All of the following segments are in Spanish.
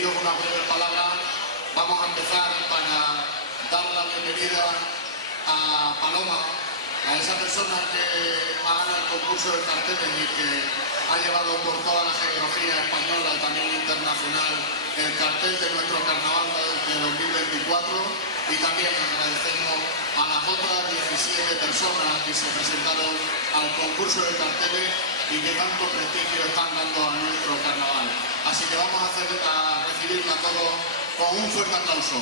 recibido una breve palabra, vamos a empezar para dar la bienvenida a Paloma, a esa persona que ha ganado el concurso de carteles y que ha llevado por toda la geografía española y también internacional el cartel de nuestro carnaval de 2024. Y también agradecemos a las otras 17 personas que se presentaron al concurso de carteles y que tanto prestigio están dando a nuestro carnaval. Así que vamos a recibirla a todos con un fuerte aplauso.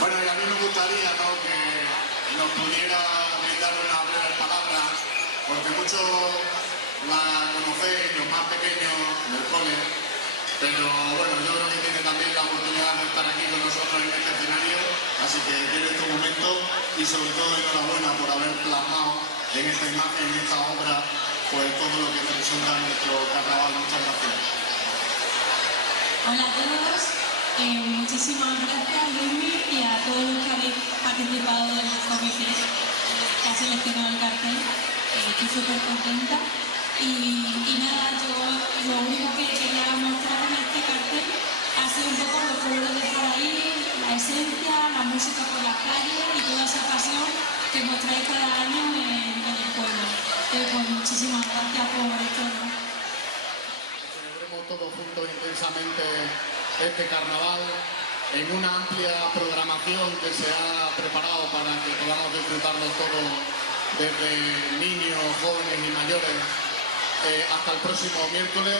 Bueno, y a mí me gustaría, ¿no?, que nos pudiera brindar una breve palabra, porque muchos la conocéis, los más pequeños del cole, pero bueno, yo creo que tiene también la oportunidad de estar aquí con nosotros en este escenario, así que quiero este momento y sobre todo enhorabuena por haber plasmado en esta imagen, en esta obra, pues todo lo que representa nuestro carnaval. Muchas gracias. Hola a todos, muchísimas gracias Luis y a todos los que habéis participado en el comité que ha seleccionado el cartel, estoy súper contenta. Y nada, yo lo único que quería mostrar en este cartel ha sido un poco los colores de por ahí, la esencia, la música por las calles y toda esa pasión que mostráis cada año en el pueblo. Pues muchísimas gracias por esto, ¿no? Celebremos todos juntos intensamente este carnaval en una amplia programación que se ha preparado para que podamos disfrutarlo todos, desde niños, jóvenes y mayores, hasta el próximo miércoles.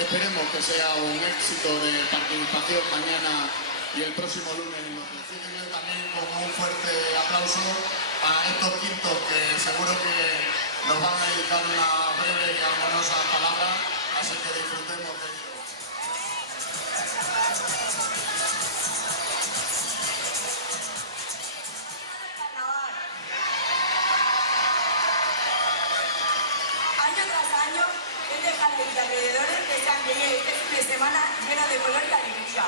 Esperemos que sea un éxito de participación mañana y el próximo lunes. Recíbenle también con un fuerte aplauso a estos quintos que seguro que nos van a dedicar una breve y armoniosa palabra, así que disfrutemos de ello. Y alrededores desean que llegue este fin de semana lleno de color y alegría.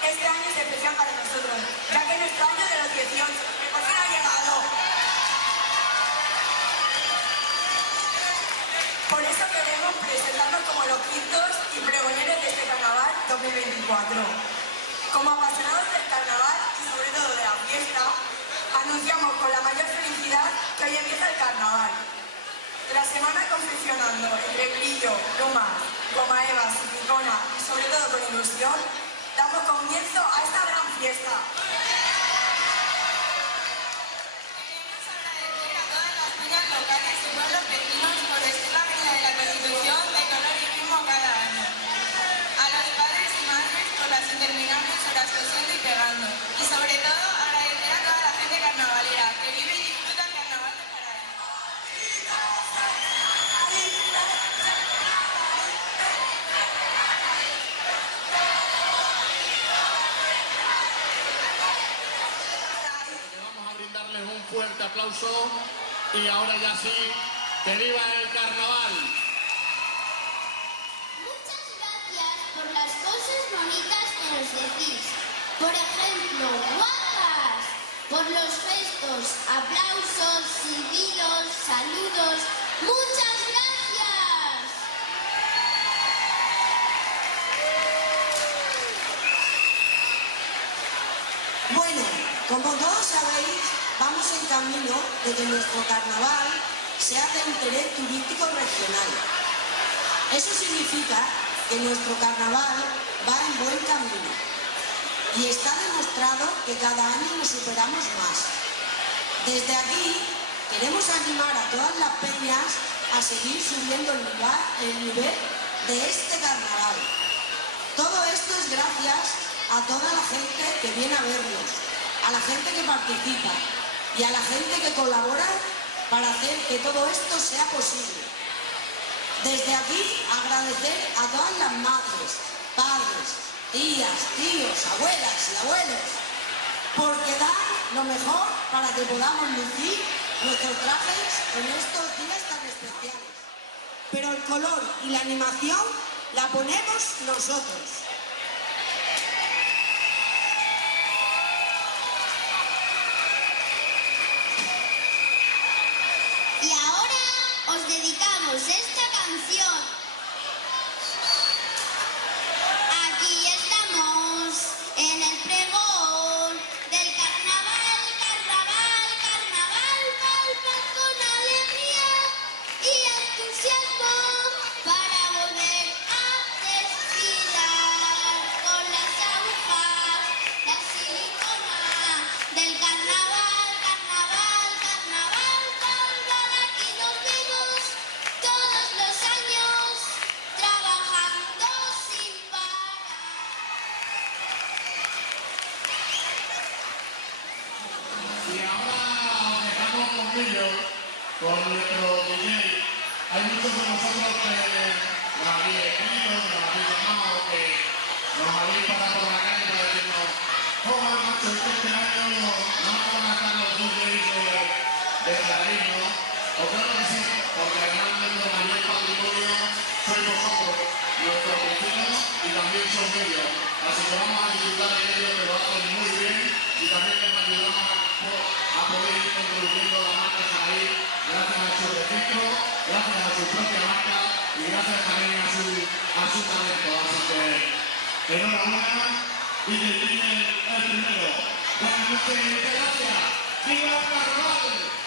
Este año es especial para nosotros, ya que es nuestro año de los 18, que por fin ha llegado. Por eso queremos presentarnos como los quintos y pregoneros de este carnaval 2024. Como apasionados del carnaval y sobre todo de la fiesta, anunciamos con la mayor felicidad que hoy empieza el carnaval. Tras semana confeccionando entre brillo, plumas, goma eva, silicona y sobre todo con ilusión, damos comienzo a esta gran fiesta. Queremos agradecer a todas las peñas locales y pueblos vecinos por vestir la reina de la Constitución de color y ritmo cada año. A los padres y madres por las interminables horas cosiendo y pegando. Y sobre todo agradecer a toda la gente carnavalera que vive y disfruta el carnaval de Jaén. Un fuerte aplauso y ahora ya sí, que viva el carnaval. Muchas gracias por las cosas bonitas que nos decís. Por ejemplo, guapas, por los gestos, aplausos, silbidos, saludos. ¡Muchas gracias! Bueno, como todos sabéis, vamos en camino de que nuestro carnaval sea de interés turístico regional. Eso significa que nuestro carnaval va en buen camino y está demostrado que cada año nos superamos más. Desde aquí queremos animar a todas las peñas a seguir subiendo el nivel de este carnaval. Todo esto es gracias a toda la gente que viene a vernos, a la gente que participa y a la gente que colabora para hacer que todo esto sea posible. Desde aquí agradecer a todas las madres, padres, tías, tíos, abuelas y abuelos, porque dan lo mejor para que podamos lucir nuestros trajes en estos días tan especiales. Pero el color y la animación la ponemos nosotros. Y ahora os dedicamos esta canción. entusiasmo para volver a desfilar con las agujas, la silicona del carnaval, carnaval, carnaval, carnaval. Aquí nos vemos todos los años trabajando sin parar. Y ahora os dejamos con ellos, con nuestro DJ. Hay muchos de nosotros que nos habéis escrito, que nos habéis llamado, que nos habéis parado por la calle para decirnos: joder, macho, es que este año no van a estar los DJs de Clarín, ¿no? Pues claro que sí, porque además nuestro mayor patrimonio sois vosotros, nuestros vecinos, y también son ellos. Así que vamos a disfrutar de ellos, que lo hacen muy bien, y también les ayudamos a poder ir contribuyendo a las marcas ahí, gracias a su registro, gracias a su propia marca y gracias también a su talento. Así que enhorabuena y que tiene el primero. Buenas noches y muchas gracias. ¡Viva el carnaval!